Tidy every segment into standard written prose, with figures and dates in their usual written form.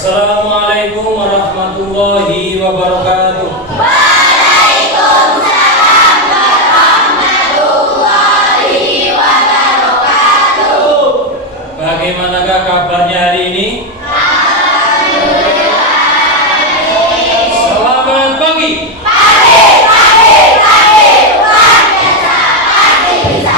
Assalamualaikum warahmatullahi wabarakatuh. Waalaikumsalam warahmatullahi wabarakatuh. Bagaimanakah kabarnya hari ini? Alhamdulillah. Selamat pagi. Luar biasa, pagi bisa.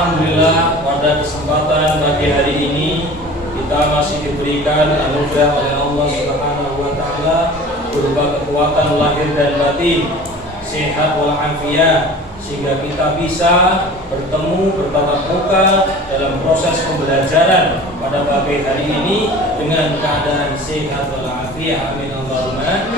Alhamdulillah, pada kesempatan pagi hari ini kita masih diberikan anugerah oleh Allah Subhanahu wa taala berupa kekuatan lahir dan batin, sehat walafiat, sehingga kita bisa bertemu bertatap muka dalam proses pembelajaran pada pagi hari ini dengan keadaan sehat walafiat. Amin Allahumma.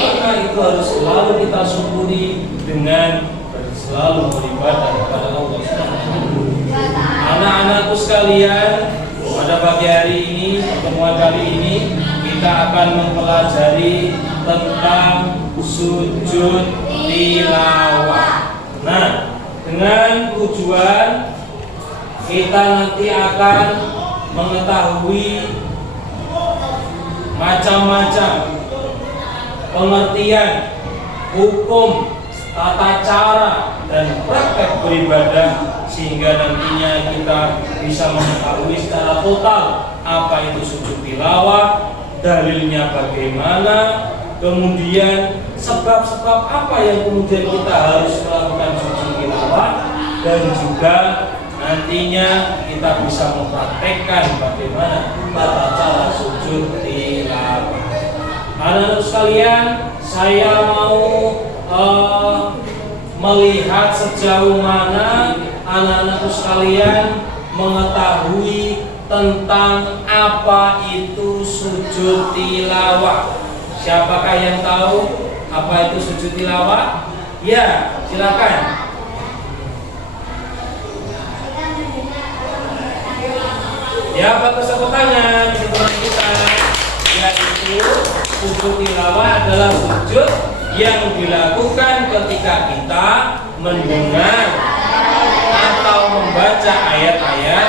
Maka itu harus selalu kita syukuri dengan selalu beribadah kepada Allah Subhanahu. Anak-anakku sekalian, pada pagi hari ini, pertemuan kali ini kita akan mempelajari tentang sujud tilawah. Nah, dengan tujuan kita nanti akan mengetahui macam-macam pengertian, hukum, tata cara, dan praktek beribadah, sehingga nantinya kita bisa mengetahui secara total apa itu sujud tilawah, dalilnya bagaimana, kemudian sebab-sebab apa yang kemudian kita harus melakukan sujud tilawah, dan juga nantinya kita bisa mempraktekkan bagaimana tata cara sujud tilawah. Anak-anak sekalian, saya mau melihat sejauh mana anak-anakku sekalian mengetahui tentang apa itu sujud tilawah. Siapakah yang tahu apa itu sujud tilawah? Ya, silakan. Ya, bagus tepuk tangan teman kita. Yaitu sujud tilawah adalah sujud yang dilakukan ketika kita mendengar atau membaca ayat-ayat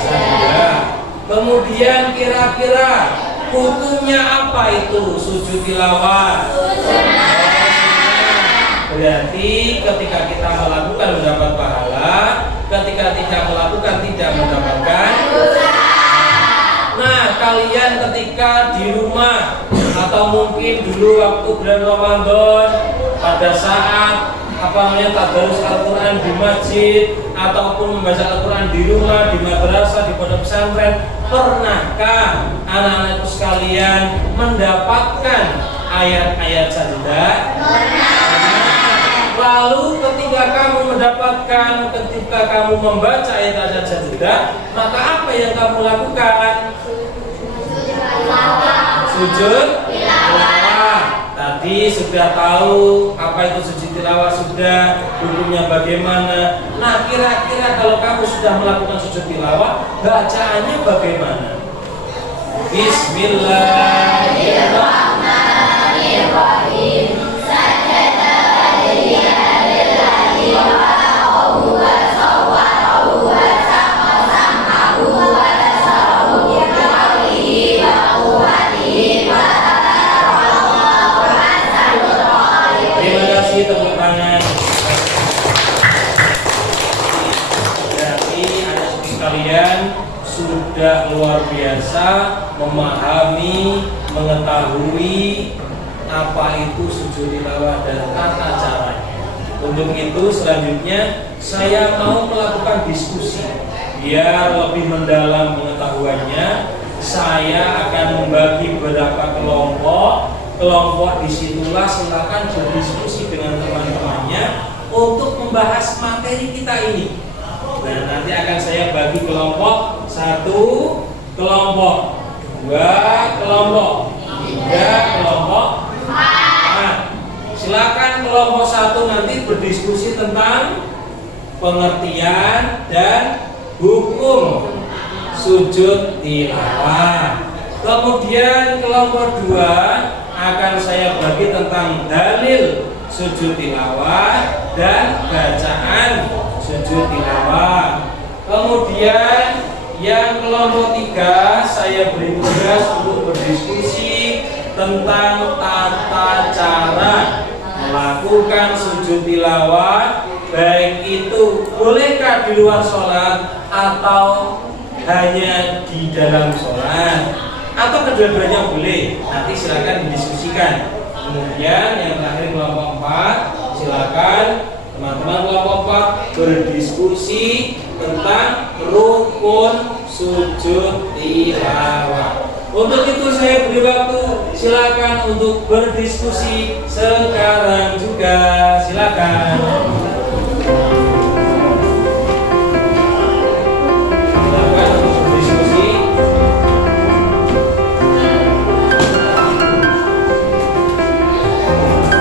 sajadah. Kemudian kira-kira hukumnya apa itu sujud tilawah? Berarti ketika kita melakukan mendapat pahala, ketika tidak melakukan tidak mendapatkan. Nah, kalian ketika di rumah atau mungkin dulu waktu bulan Ramadan pada saat tadarus Al-Quran di masjid ataupun membaca Al-Quran di rumah, di madrasah, di pondok pesantren, pernahkah anak-anakku sekalian mendapatkan ayat-ayat sajadah? Lalu ketika kamu membaca ayat-ayat sajadah, maka apa yang kamu lakukan? Sujud tilawah. Tadi sudah tahu apa itu sujud tilawah, sudah hukumnya bagaimana. Nah, kira-kira kalau kamu sudah melakukan sujud tilawah, bacaannya bagaimana? Bismillahirrahmanirrahim. Tepuk tangan. Berarti anak sekalian sudah luar biasa memahami, mengetahui apa itu sujud tilawah dan tata caranya. Untuk itu selanjutnya saya mau melakukan diskusi biar lebih mendalam pengetahuannya. Saya akan membagi beberapa kelompok disitulah silakan berdiskusi dengan teman-temannya untuk membahas materi kita ini. Nah, nanti akan saya bagi kelompok 1, kelompok 2, kelompok 3, kelompok 4. Silakan kelompok 1 nanti berdiskusi tentang pengertian dan hukum sujud tilawah. Kemudian kelompok 2 akan saya bagi tentang dalil sujud tilawah dan bacaan sujud tilawah. Kemudian yang kelompok 3 saya beri tugas untuk berdiskusi tentang tata cara melakukan sujud tilawah, baik itu bolehkah di luar sholat atau hanya di dalam sholat, atau kedua-duanya boleh. Nanti silakan didiskusikan. Kemudian yang terakhir kelompok 4, silakan teman-teman kelompok 4 berdiskusi tentang rukun sujud tilawah. Untuk itu saya beri waktu, silakan untuk berdiskusi sekarang juga. Silakan. Silakan untuk berdiskusi.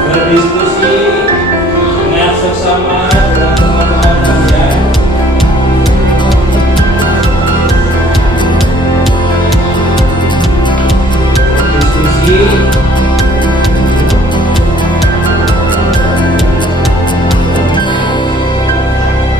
Berdiskusi dengan seksama dengan teman-teman kalian. Berdiskusi.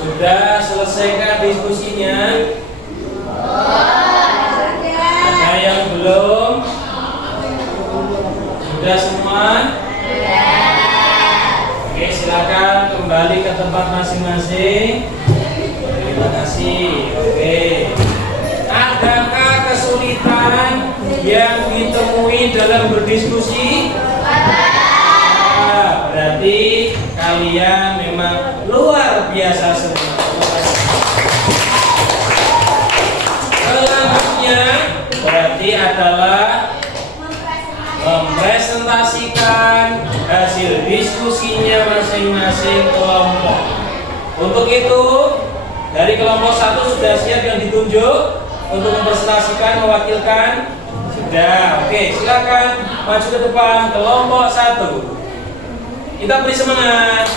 Sudah selesaikan diskusinya? Ada yang belum? Sudah semua? Oke, silakan kembali ke tempat masing-masing. Terima kasih. Oke. Adakah kesulitan yang ditemui dalam berdiskusi? Berarti kalian memang luar biasa semua. Selanjutnya berarti adalah mempresentasikan hasil diskusinya masing-masing kelompok. Untuk itu dari kelompok 1 sudah siap yang ditunjuk untuk mempresentasikan, mewakilkan? Sudah. Oke, silakan maju ke depan kelompok 1. Kita beri semangat.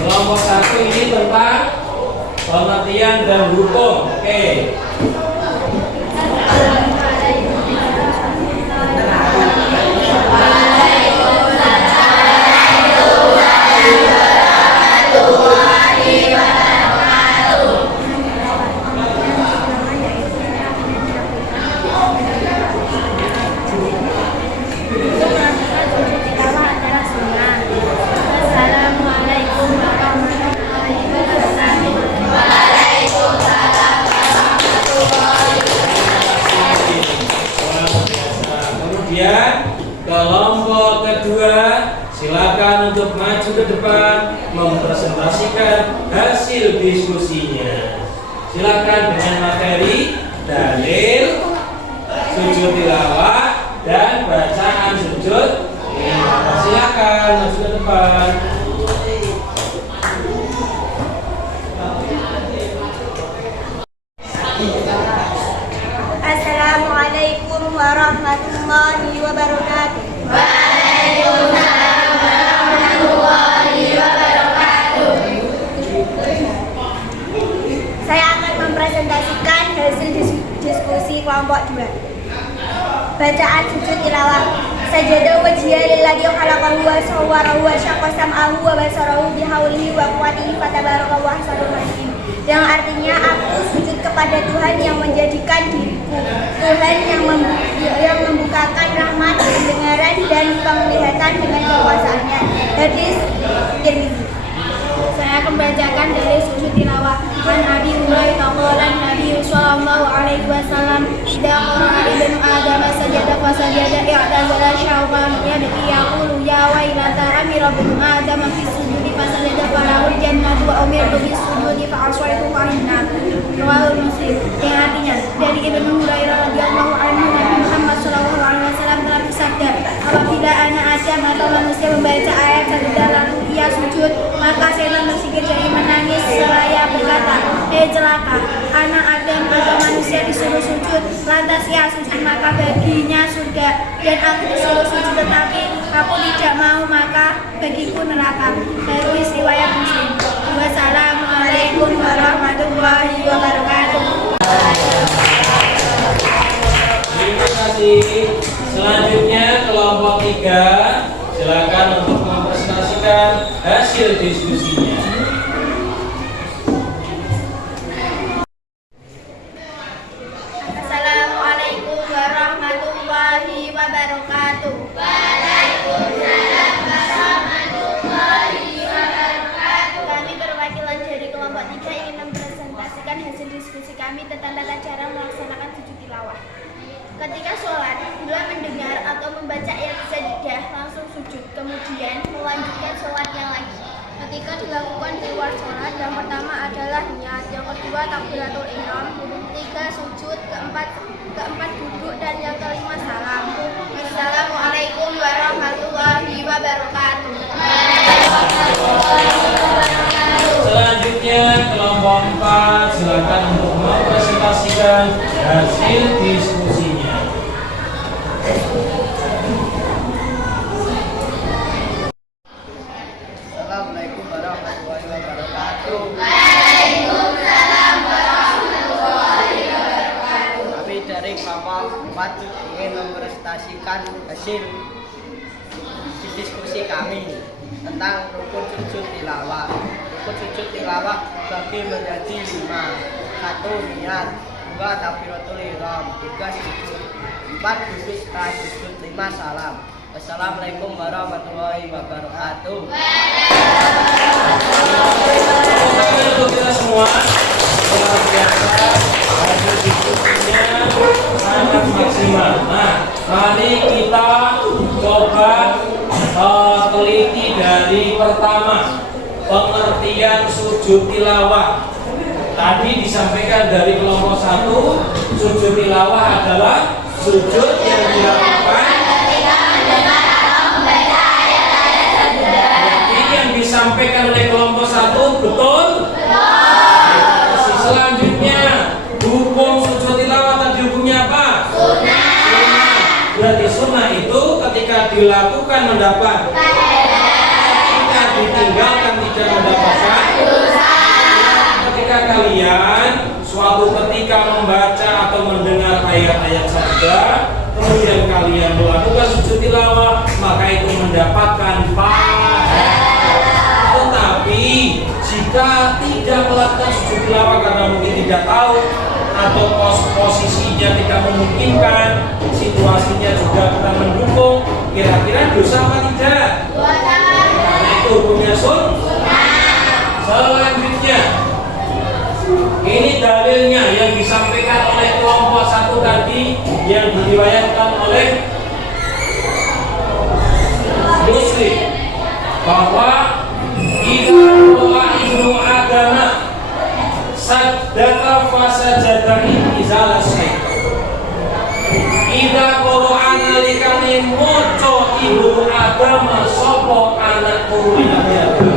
Kelompok 1 ini tentang pengertian dan hukum. Oke. Kelompok kedua, silakan untuk maju ke depan mempresentasikan hasil diskusinya. Silakan dengan materi, dalil, sujud tilawah dan bacaan sujud tilawah. Silakan maju ke depan. Assalamualaikum warahmatullahi wabarakatuh. kelompok 2. Bacaan sujud tilawah. Sajada wajhiya lilladzi khalaqahu wa sawwarahu wa syaqqa sam'ahu wa basarahu bihaulihi wa quwwatihi fatabarakallahu ahsanul khaliqin. Yang artinya aku sujud kepada Tuhan yang menjadikan diriku, Tuhan yang membukakan rahmat, pendengaran dan penglihatan dengan kekuasaannya. Hadis Tirmidzi. Saya akan membacakan dari sujud tilawah. An Abi Hurairah qala Nabi sallallahu alaihi wasallam idza qara'a ibnu Adam sajada fa sajada i'tazala syaitan yabki yaqulu ya wailata amira ibnu Adam fi sujudi fa sajada falahu jannatu wa umirtu bis sujudi fa asaitu fa inna rawahu Muslim. Yang artinya dari Ibnu Hurairah radhiyallahu anhu Nabi Muhammad sallallahu alaihi wasallam telah bersabda, apabila anak Adam atau manusia membaca ayat sajda lalu ia sujud, maka setan bersikir jadi menangis seraya berkata, celaka, anak Adam atau manusia disuruh sujud, lantas ia sujud maka baginya surga, dan aku disuruh sujud tetapi aku tidak mau maka bagiku neraka. Hadis riwayat Muslim. Wassalamualaikum warahmatullahi wabarakatuh. Terima kasih. Selanjutnya kelompok 3, silakan untuk mempresentasikan hasil diskusinya. Assalamualaikum warahmatullahi wabarakatuh. Waalaikumsalam warahmatullahi wabarakatuh. Kami perwakilan dari kelompok 3 ingin mempresentasikan hasil diskusi kami tentang tata cara melaksanakan sujud tilawah. Ketika sholat, bila mendengar atau membaca ayat sajdah langsung sujud, kemudian melanjutkan sholatnya lagi. Ketika dilakukan di luar sholat, yang pertama adalah niat, yang kedua takbiratul ihram, ketiga sujud, keempat duduk, dan yang kelima salam. Assalamualaikum warahmatullahi wabarakatuh. Selanjutnya kelompok 4, silakan untuk mempresentasikan hasil diskusinya. Assalamualaikum warahmatullahi wabarakatuh. Waalaikumsalam warahmatullahi wabarakatuh. Kami dari kelompok 4 ingin mempresentasikan hasil diskusi kami tentang rukun sujud tilawah. Rukun sujud tilawah bagi menjadi 5. 1. Niat, 2. Takbiratul ihram, 3. Sujud, 4. Duduk setelah sujud, 5. Salam. Wassalamualaikum warahmatullahi wabarakatuh. Untuk kita semua, luar biasa, hasil diskusinya sangat maksimal. Nah, mari kita coba teliti dari pertama, pengertian sujud tilawah. Tadi disampaikan dari kelompok 1, sujud tilawah adalah sujud yang dilakukan disampaikan oleh kelompok 1, betul? Selanjutnya, hukum sujud tilawah tadi hukumnya apa? Sunnah. Berarti sunnah itu ketika dilakukan mendapat, ketika ditinggalkan tidak mendapatkan dosa. Ketika kalian suatu ketika membaca atau mendengar ayat-ayat sajda, kemudian kalian melakukan sujud tilawah, maka itu mendapatkan pahala. Tetapi jika tidak melakukan sujud tilawah karena mungkin tidak tahu atau posisinya tidak memungkinkan, situasinya juga tidak mendukung, kira-kira dosa apa tidak? Karena itu hukumnya sunnah. Selanjutnya, ini dalilnya yang disampaikan oleh kelompok 1 tadi yang diriwayatkan oleh Muslim bahwa Idza ibnu Adam sajdaka fasajada izala syaitan. Idza qur'ana likane maca ibnu Adam sapa anak turunan Nabi Adam.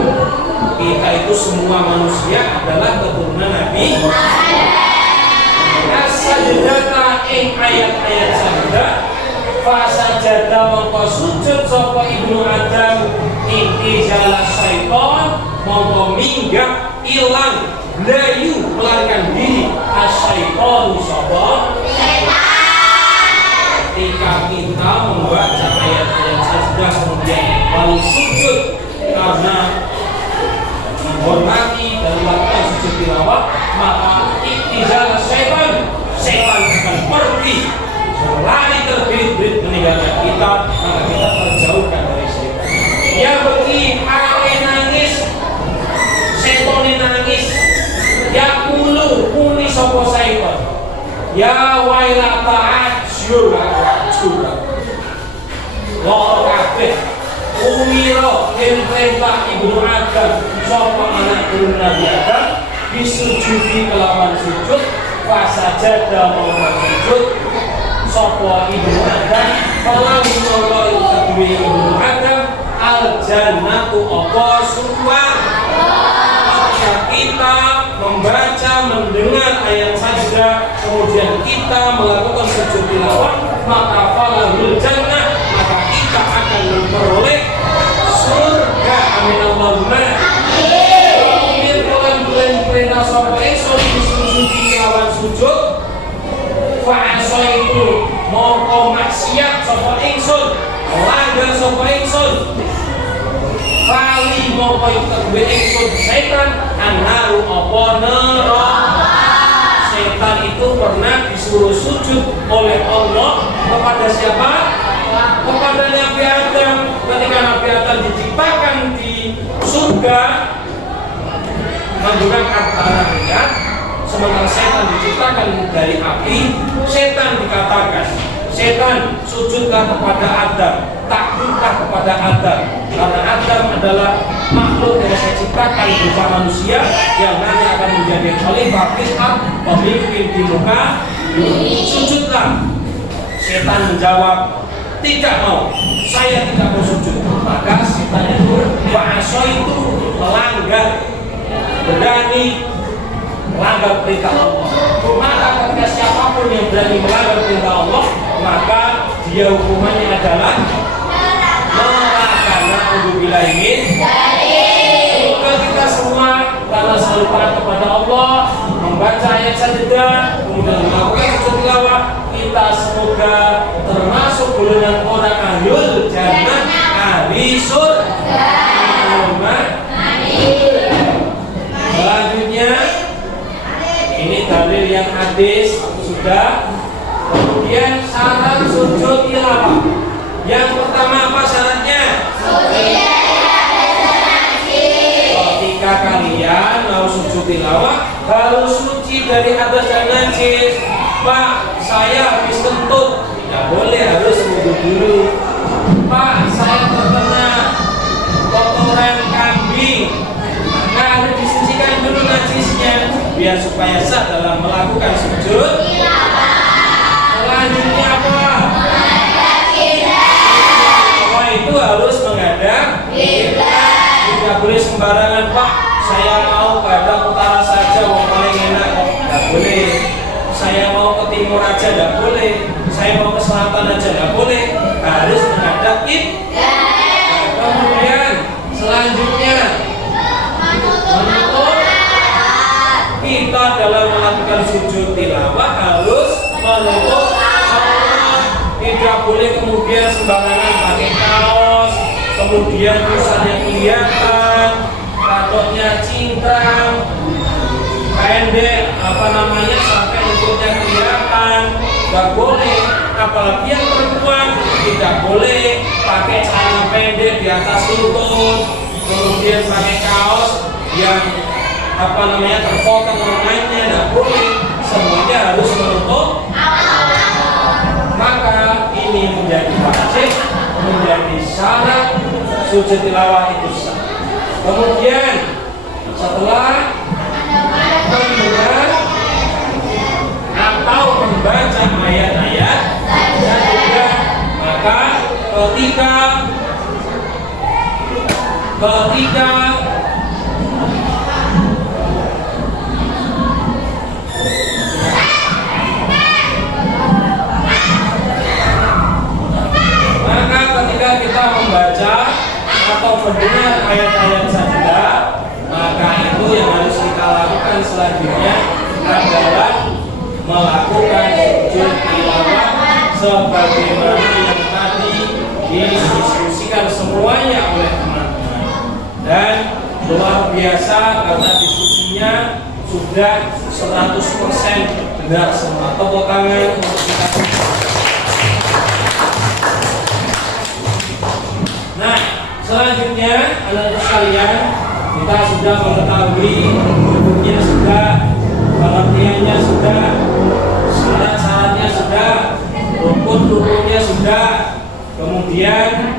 Kita itu semua manusia adalah keturunan Nabi As-sajdata ing ayat-ayat sajda fasajada mongko sujud sapa ibnu Adam iktizala syaitan mongko minggap ilang layu melarikan diri asyaitan sapa setan. kita membaca ayat-ayat sajdah kemudian lalu sujud karena menghormati dan melakukan sujud tilawah, maka iktizal setan akan pergi berlari terbirit-birit meninggalkan kita, maka kita terjauhkan dari setan. Yang pergi ale nangis, setan nangis, ya kulu kuni sopo setan, ya wailata ajura loro kabeh umiro perintah ibnu Adam sapa anak turun Nabi Adam disujudi kelawan sujud fasajada mau sujud sapa ibnu Adam falang mongko kedue ibnu Adam al jannatu apa surga. Maka kita membaca mendengar ayat sajdah kemudian kita melakukan sujud tilawah, maka falahul jannah, maka kita akan memperoleh surga. Amin Allahumma amin. Bulan perintah sapa ingsun disujudi lawan sujud fa'asa itu mongko maksiat sapa ingsun langgar sapa ingsun kali mongko kedue ingsun setan annaru apa neraka. Setan itu pernah disuruh sujud oleh Allah kepada siapa? Kepada Nabi Adam. Ketika Nabi Adam diciptakan di surga menggunakan tanah liat, sementara setan diciptakan dari api. Setan dikatakan, setan sujudlah kepada Adam, takluklah kepada Adam, karena Adam adalah makhluk yang saya ciptakan berupa manusia yang nanti akan menjadi khalifah Ishak, pemimpin di muka bumi. Sujudlah. Setan menjawab, tidak mau, saya tidak mau sujud. Maka setan itu bahasa itu melanggar, berani melanggar perintah Allah. Maka ketika siapapun yang berani melanggar perintah Allah, maka dia hukumannya adalah neraka. Na'udzubillah min dzalik. Semoga kita semua karena selalu taat kepada Allah, membaca ayat sajdah, kemudian melakukan sujud tilawah, kita semoga termasuk golongan orang ahlul jannah, ahli surga. Selanjutnya ini dalil yang hadis sudah. Kemudian syarat sujud tilawah. Yang pertama apa syaratnya? Ketika kalian mau sujud tilawah harus suci dari hadas dan najis. Pak, saya habis kentut, tidak boleh, harus wudhu dulu. Pak, saya terkena kotoran kambing, maka harus disucikan dulu najisnya biar supaya sah dalam melakukan sujud. Selanjutnya apa? Semua itu harus menghadap kiblat. Tidak boleh sembarangan, Pak. Saya mau pada utara saja, mau paling enak kok. Tidak boleh. Saya mau ke timur aja, tidak boleh. Saya mau ke selatan aja, tidak boleh. Harus menghadap kiblat. Kemudian selanjutnya menutup. Kita dalam melakukan sujud tilawah harus menutup aurat. Tidak boleh kemudian sembarangan pakai kaos, kemudian pusatnya kelihatan, katoknya cingkrang, pendek, sampai lututnya kelihatan. Tidak boleh. Apalagi yang perempuan tidak boleh pakai celana pendek di atas lutut, kemudian pakai kaos yang terpotong lengannya, tidak boleh. Semuanya harus menutup. Maka ini menjadi wajib, menjadi syarat sujud tilawah itu sah. Kemudian setelah mendengar atau membaca ayat-ayat sajdah, maka ketika kita membaca atau mendengar ayat-ayat sajdah, maka itu yang harus kita lakukan selanjutnya adalah melakukan sujud tilawah sebagaimana didiskusikan semuanya oleh teman-teman. Dan luar biasa karena diskusinya sudah 100% benar semua. Tepuk tangan untuk kita. Nah, selanjutnya anak-anak sekalian, kita sudah mengetahui hukumnya sudah, pengertiannya sudah, syarat-syaratnya sudah, rukun-rukunnya sudah, kemudian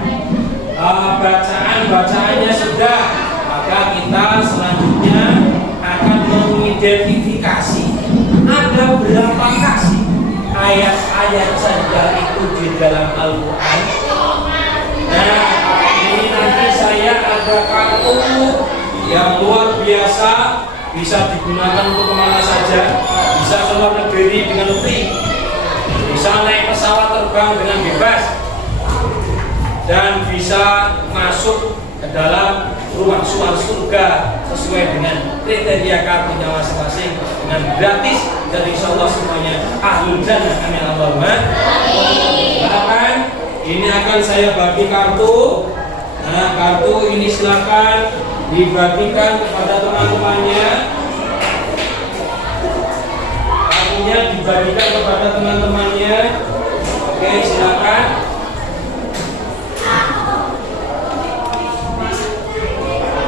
bacaan-bacaannya sudah. Maka kita selanjutnya akan mengidentifikasi ada berapa kasih ayat-ayat sajdah itu di dalam Al-Quran. Nah, ini nanti saya ada kartu yang luar biasa, bisa digunakan untuk kemana saja, bisa ke luar negeri dengan free, bisa naik pesawat terbang dengan bebas, dan bisa masuk ke dalam ruang surga sesuai dengan kriteria kartunya masing-masing dengan gratis, dan insya Allah semuanya ahlul jannah. Amin Allahumma. Silakan, ini akan saya bagi kartu. Nah, kartu ini silakan dibagikan kepada teman-temannya. Kartunya dibagikan kepada teman-temannya. Oke, silakan.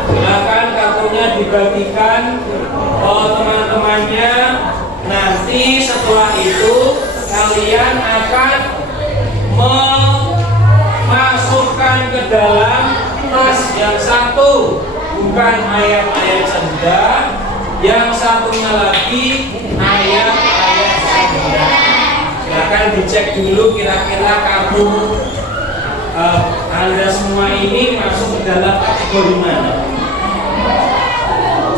Silakan kartunya dibagikan oleh teman-temannya. Nanti setelah itu kalian akan memasukkan ke dalam tas yang satu bukan ayat-ayat sajdah, yang satunya lagi ayat-ayat sajdah. Silakan dicek dulu kira-kira kartu Anda semua ini masuk ke dalam kategori mana.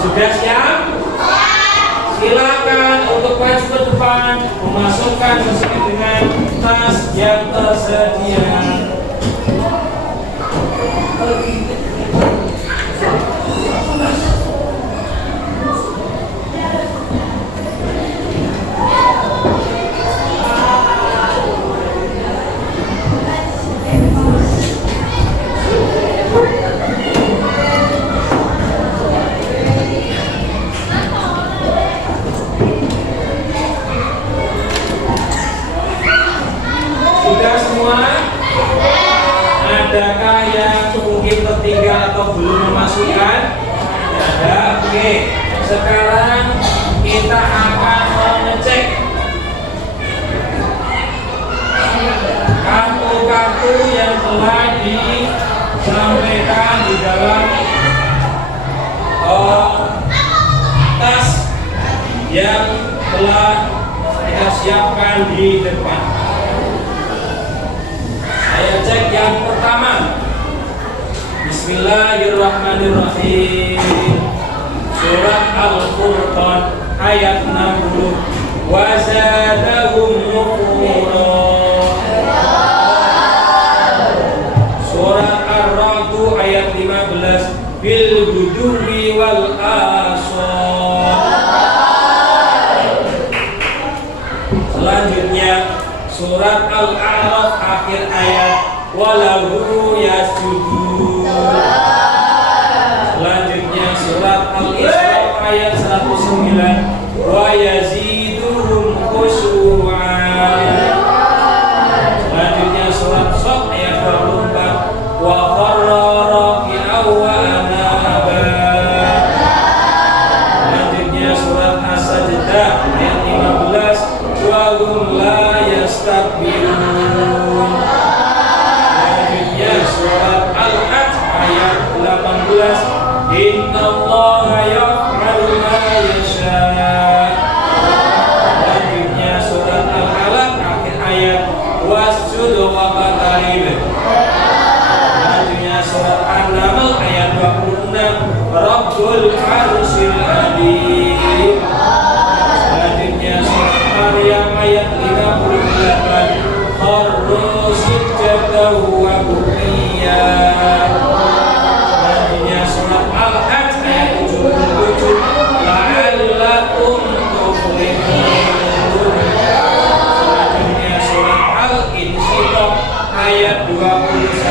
Sudah siap? Silakan untuk maju ke depan, memasukkan sesuai dengan tas yang tersedia. Sudah semua? Adakah yang mungkin tertinggal atau belum memasukkan? Ada. Oke. Sekarang kita akan mengecek kartu-kartu yang telah disampaikan di dalam tas yang telah kita siapkan di depan. Saya cek yang pertama. Bismillahirrahmanirrahim. Surat Al-Furqan ayat 60. Wa zadahum nufura. Surat Ar-Ra'd ayat 15. Bil guduwi wal asal. Selanjutnya surat Al-A'raf akhir ayat walahu yasjudun. Selanjutnya surat Al-Isra ayat 109 wa yaziduhum khusyu'an. Selanjutnya surat Shad ayat 24 wa kharra raki'an wa anaba. Selanjutnya surat As-Sajdah ayat 15 wa hum la yastakbirun. Selanjutnya surat Al-Hajj ayat 18 innallaha yaf'alu ma yasha. Selanjutnya surat Al-Alaq akhir ayat wasjud waqtarib. Selanjutnya surat An-Naml ayat 26 Rabbul Arsyil Azim. Selanjutnya surat Maryam ayat 58 kharru sujjatan wa bukiyan. Selanjutnya surat Al-Hajj ayat 77 la'allakum tuflihun. Selanjutnya surat Al-Insyiqaq ayat 21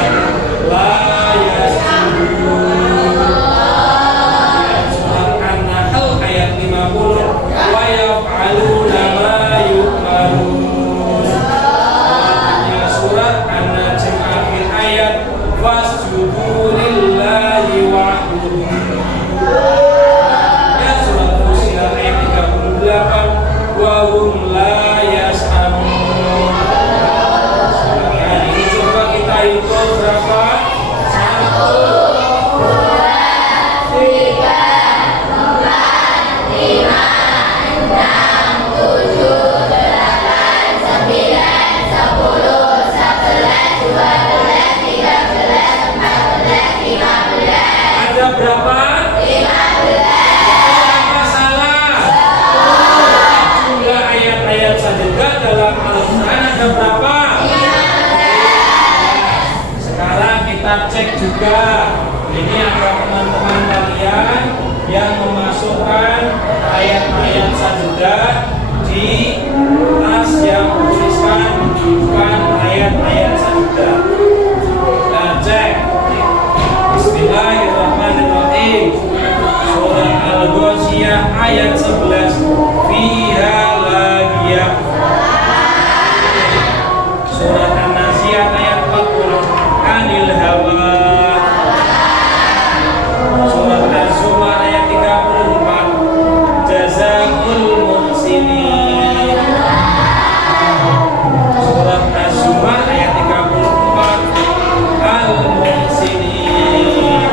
juga. Ini ada teman-teman kalian yang memasukkan ayat-ayat sajadah di tas yang tuliskan bukan ayat-ayat sajadah. Kita cek. Bismillahirrahmanirrahim. Surah Al-Ghasyiyah ayat 11. Fiha lagiyah. Surat An-Nasiyah ayat 40. Anil hawa. Surat Az-Zumar ayat 34. Jazaa'ul muhsinin. Surat Az-Zumar ayat 34. Al-Muhsinin.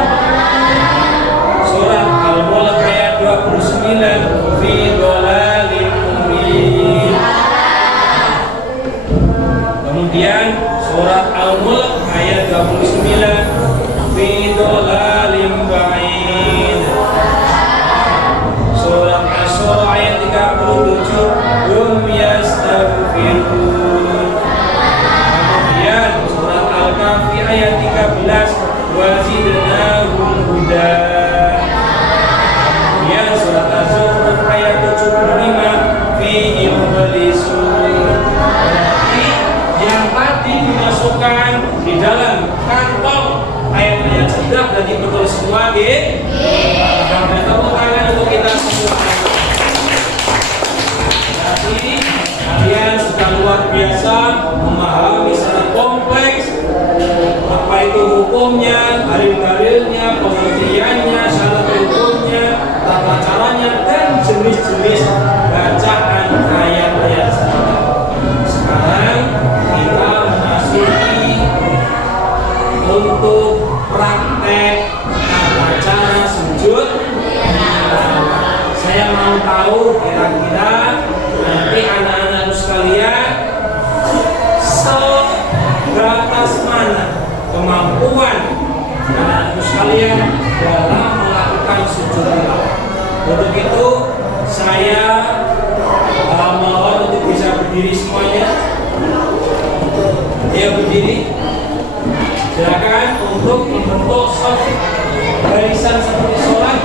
Surat Al-Mulk ayat 29. Fi dhalalin mubin. Kemudian surat Al-Mulk ayat 29. Fi dhalalin ba'id. Surat Asy-Syura ayat 37. Hum yastaghfirun. Kemudian surat Al-Kahfi ayat 13. Wazidnahum huda. Kemudian surat Az-Zukhruf ayat 75. Fihi mublisun. Berarti yang tadi dimasukkan di dalam kantong ayat-ayat sajadah berarti betul semua, nggih? Sampai tepuk tangan untuk kita semua. Berarti kalian sudah luar biasa memahami secara kompleks apa itu hukumnya, dalil-dalilnya, pengertiannya, syarat hukumnya, tata caranya, dan jenis-jenis bacaan ayat-ayat sajadah. Sekarang kita memasuki untuk praktek tata cara sujud. Saya mau tahu kira-kira nanti anak-anakku sekalian sebatas mana kemampuan anak-anakku sekalian dalam melakukan sujud tilawah. Untuk itu saya mohon untuk bisa berdiri semuanya. Ya, berdiri. Silakan untuk membentuk shaf barisan seperti sholat.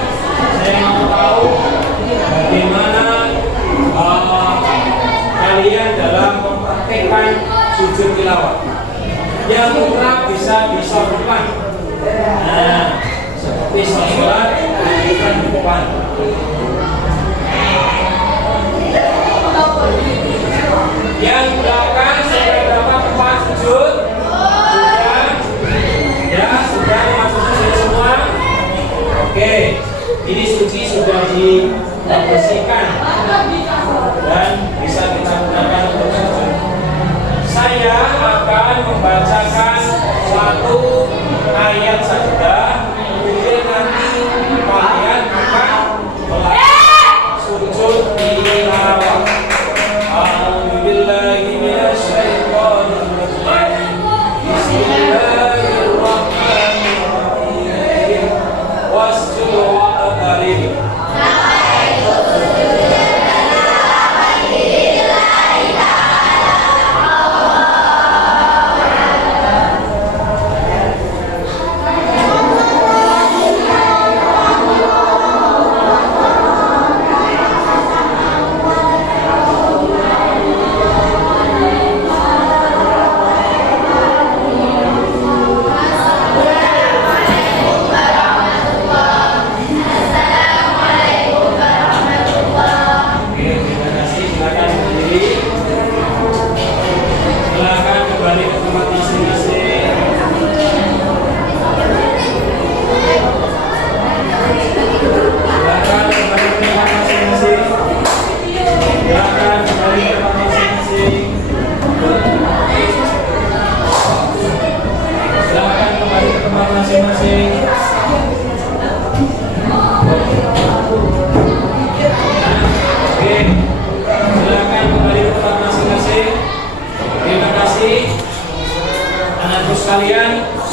Saya mau tahu bagaimana kalian dalam mempraktekkan sujud tilawah. Yang putra bisa depan. Nah, seperti sholat bukan di depan. Yang belakang sudah dapat tempat sujud. Sudah masuk sujud semua. Oke, ini suci sudah dibersihkan dan bisa kita gunakan untuk sujud. Saya akan membacakan satu ayat saja, kemudian nanti kalian akan melakukan sujud tilawah. A'udzubillahi minasyaitonir rajim. Bismillahirrahmanirrahim. Wasjudu wa'tarib.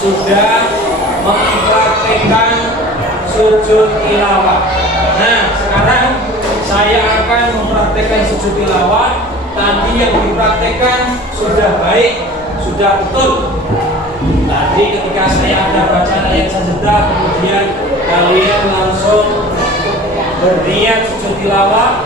sudah mempraktekkan sujud tilawah. Nah, sekarang saya akan mempraktekkan sujud tilawah. Tadi yang dipraktekkan sudah baik, sudah betul. Tadi Jadi ketika saya ada bacaan ayat sajadah, kemudian kalian langsung berniat sujud tilawah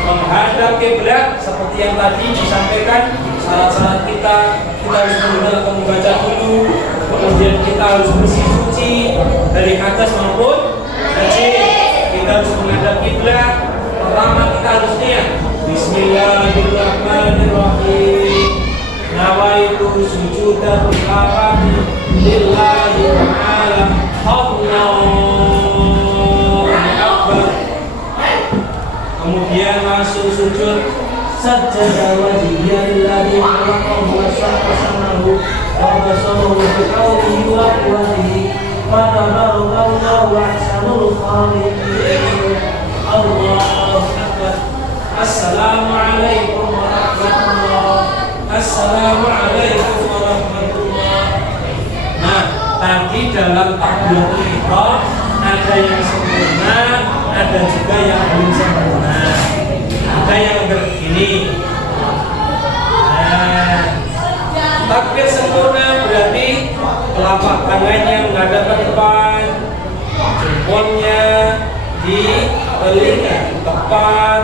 menghadap kiblat seperti yang tadi disampaikan. Syarat-syarat kita harus menggunakan membaca dulu, kemudian kita harus bersih suci dari hadas maupun najis. Kita harus menghadap kiblat. Pertama kita harus niat Bismillahirrahmanirrahim. Nawaitu sujuda tilawati lillahi ta'ala. Allahu akbar. Kemudian langsung sujud sajada wajhiyalladzi khalaqahu wa sawwarahu wa basarahu bi qawlihi wa quwwatihi wa tabarakallahu ahsanul khaliqin. Allahu akbar. Assalamualaikum warahmatullahi. Assalamualaikum warahmatullahi. Nah, tadi dalam takbiratul ihram ada yang sempurna, ada juga yang belum sempurna. Ada yang begini. Nah, takbir sempurna berarti telapak tangannya menghadap ke depan, jempolnya di telinga tepat,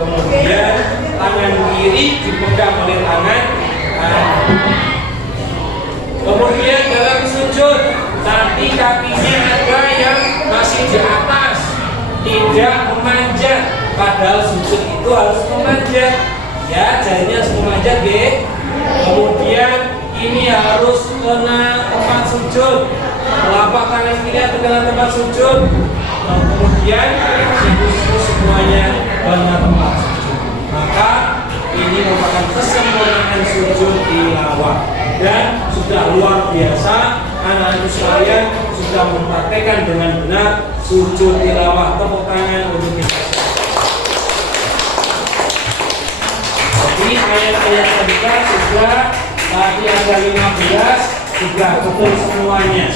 kemudian tangan kiri dipegang oleh tangan kanan. Kemudian dalam sujud nanti kakinya ada yang masih di atas, tidak memanjat. Padahal sujud itu harus memanjat, ya, jarinya harus memanjat, Kemudian ini harus kena tempat sujud, telapak tangan kiri atau kena tempat sujud. Kemudian siku-siku semuanya kena tempat sujud. Maka ini merupakan kesempurnaan sujud tilawah dan sudah luar biasa. Anak-anak sekalian sudah mempraktekkan dengan benar sujud tilawah. Tepuk tangan untuk kita. Jadi ayat-ayat kedua sudah tadi ada 15 sudah betul semuanya.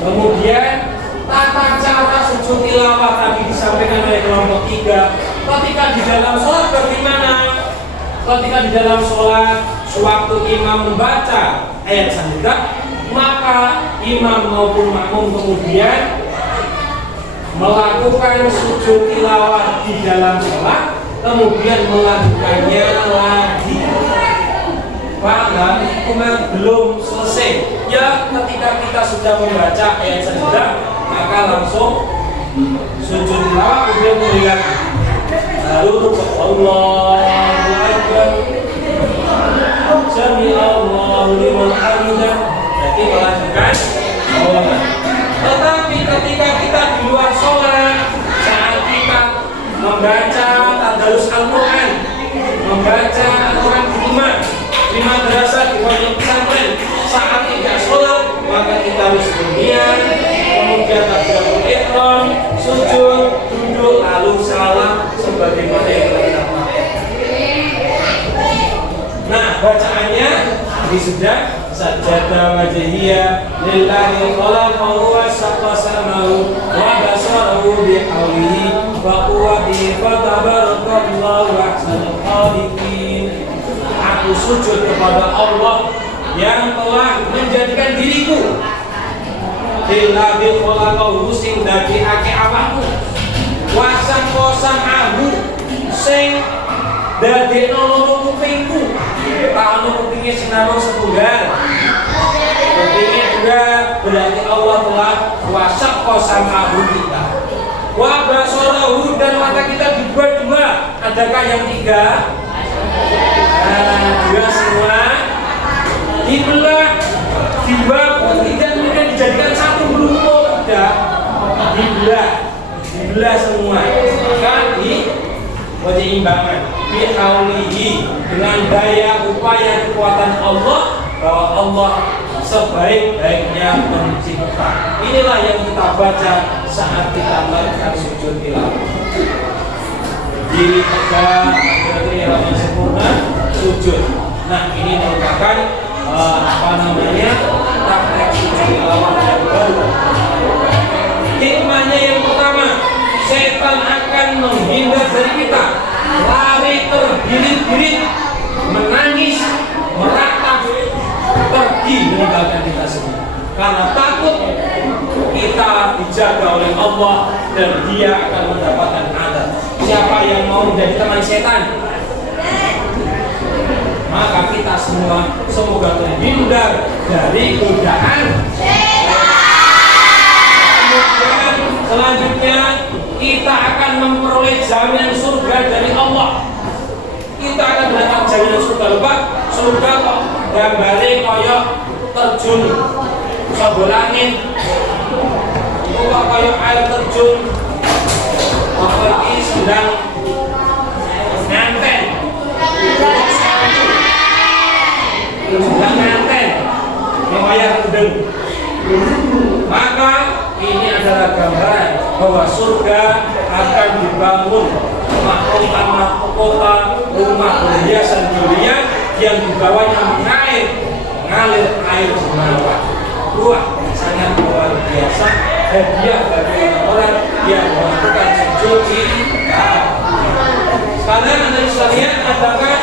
Kemudian tata cara sujud tilawah tadi disampaikan oleh kelompok 3. Ketika di dalam sholat bagaimana? Ketika di dalam sholat sewaktu imam membaca ayat sajadah, maka imam maupun makmum kemudian melakukan sujud tilawah di dalam sholat, kemudian melakukannya lagi. Padahal hukuman belum selesai. Ya, ketika kita sudah membaca ayat sajadah, maka langsung sujud tilawah kemudian melihat lalu Allahu Akbar, Sami Allahu liman hamidah. Jadi melanjutkan sholat. Tetapi ketika kita di luar sholat, saat kita membaca tadarus Al-Quran, membaca Al-Quran di rumah, di madrasah, di pondok pesantren, saat tidak sholat, maka kita harus berniat, kemudian takbiratul ihram, sujud, duduk, lalu salam sebagaimana yang telah kita pakai. Nah, bacaannya ini sudah sajada wajhiyya lillahi khalaqahu wa saqasamahu wa basarahu bihawlihi wa quwwatihi fa tabarakallahu ahsanul khaliqin. Aku sujud kepada Allah yang telah menjadikan diriku lillahi khalaqahu sing dadi ake awakku wa saqasamahu sing dadekno loro kupingku. Tahu kupingnya sinarong setunggal, kupingnya juga berarti Allah telah wasak kosamahu kita. Wa basarahu dan mata kita dibuat dua. Adakah yang tiga? Nah, dua semua dibelah, dibagi, tidak mungkin dijadikan satu belum tidak dibelah semua. Maka imbangan bihaulihi dengan daya upaya kekuatan Allah, bahwa Allah sebaik-baiknya pencipta. Inilah yang kita baca saat kita melakukan sujud tilawah. Diri tegak, akhirat yang sempurna, sujud. Nah, ini merupakan praktek sujud tilawah yang baru. Hikmahnya yang pertama, setan akan menghindar dari kita, lari terbirit-birit, menangis, meratap, pergi meninggalkan kita semua. Karena takut kita dijaga oleh Allah dan dia akan mendapatkan adab. Siapa yang mau menjadi teman setan? Maka kita semua semoga terhindar dari godaan setan. Kemudian selanjutnya kita akan memperoleh jaminan surga dari Allah. Kita akan mendapat jaminan surga. Lupa surga kok gambare kaya terjun sabu langit. Kok kaya air terjun. Apa iki sedang nganten. Sedang nganten. Yang kaya rendeng. Maka ini adalah gambaran bahwa surga akan dibangun mahkota rumah berhiasan dunia yang di bawahnya mengalir air mawar. Wah, sangat luar biasa. Hadiah bagi orang yang melakukan sujud di Ka'bah. Sekarang Anda bisa lihat adakan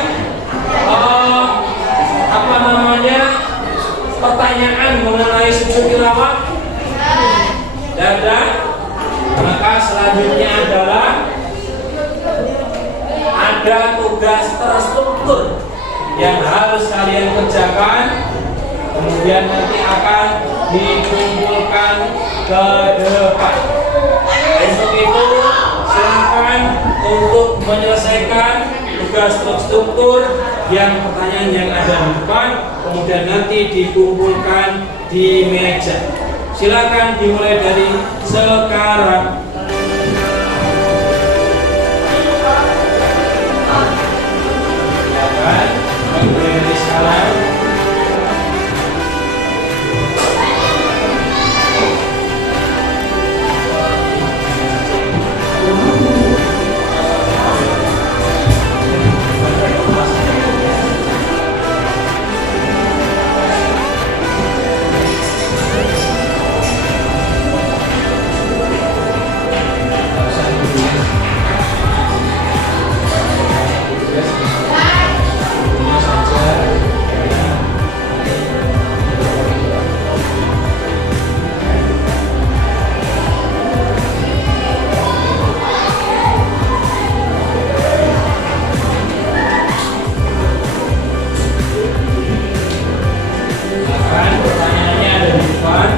pertanyaan mengenai sujud tilawah. Dan maka selanjutnya adalah ada tugas terstruktur yang harus kalian kerjakan, kemudian nanti akan dikumpulkan ke depan. Untuk itu silakan untuk menyelesaikan tugas terstruktur yang pertanyaan yang ada di depan, kemudian nanti dikumpulkan di meja. Silakan dimulai dari sekarang. Silakan dimulai dari sekarang. Pertanyaannya ada di depan.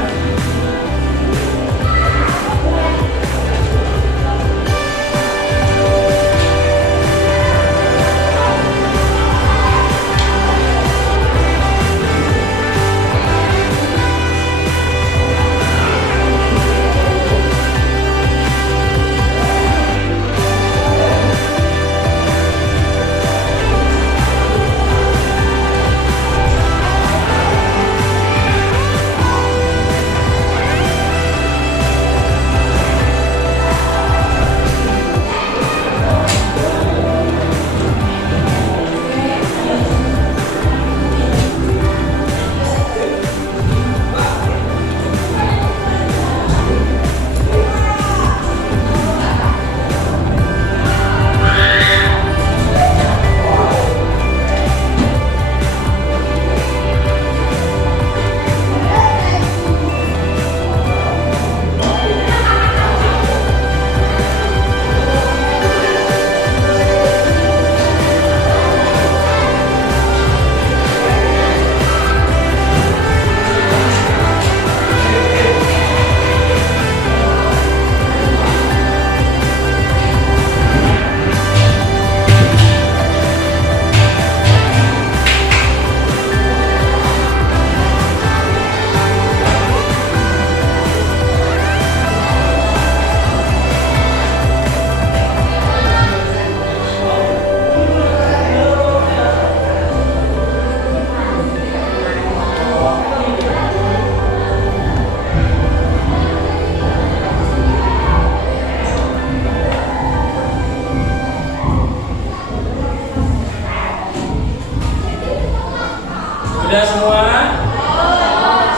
Sudah semua?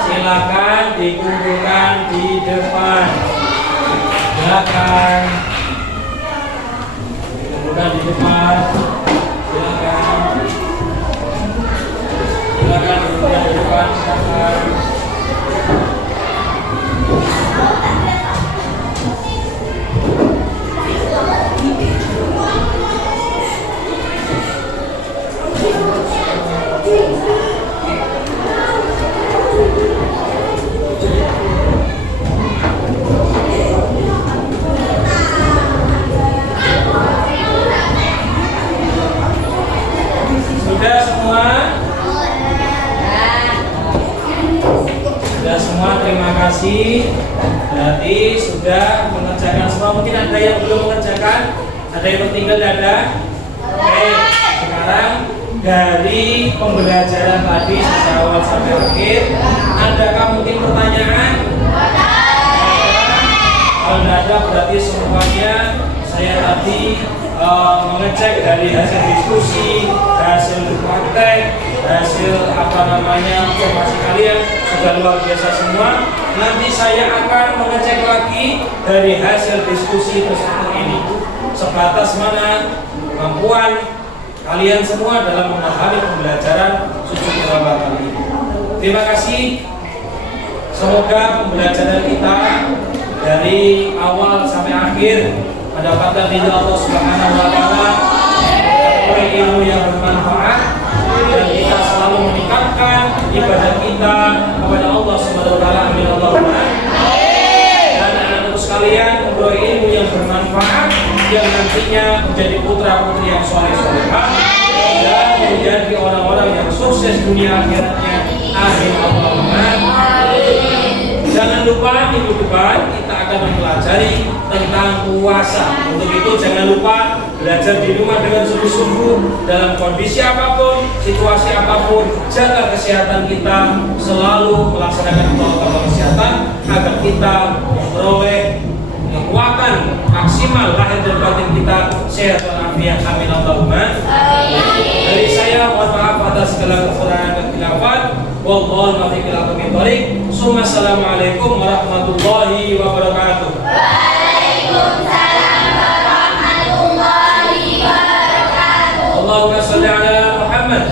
Silakan dikumpulkan di depan. Silakan dikumpulkan di depan. Silakan. Silakan dikumpulkan di depan. Silakan. Sudah semua? Sudah semua, terima kasih. Berarti sudah mengerjakan semua. Mungkin ada yang belum mengerjakan, ada yang tertinggal, ada. Oke, sekarang dari pembelajaran tadi sejak awal sampai akhir, adakah mungkin pertanyaan? Kalau tidak ada, berarti semuanya saya tadi mengecek dari hasil diskusi, hasil praktek, hasil informasi kalian sudah luar biasa semua. Nanti saya akan mengecek lagi dari hasil diskusi tersebut ini sebatas mana kemampuan kalian semua dalam memahami pembelajaran sujud tilawah kali ini. Terima kasih. Semoga pembelajaran kita dari awal sampai akhir mendapatkan ridha Allah Subhanahu wa taala, oleh ilmu yang bermanfaat, dan kita selalu meningkatkan ibadah kita kepada Allah Subhanahu wa taala. Amin Allahumma. Dan anak-anakku sekalian, memperoleh ilmu yang bermanfaat yang nantinya menjadi putra-putri yang soleh-solehah dan menjadi orang-orang yang sukses dunia akhiratnya. Amin Allahumma. Jangan lupa minggu depan kita akan mempelajari tentang puasa. Untuk itu jangan lupa belajar di rumah dengan sungguh-sungguh dalam kondisi apapun, situasi apapun. Jaga kesehatan kita, selalu melaksanakan protokol kesehatan agar kita memperoleh kekuatan maksimal lahir dan batin kita sehat walafiat. Amin Allahumma. Dari saya mohon maaf atas segala kekurangan dan khilafat. Wallahu muwaffiq ila aqwamit thoriq. Assalamualaikum warahmatullahi wabarakatuh. Waalaikumsalam warahmatullahi wabarakatuh. Allahumma shalli ala Muhammad.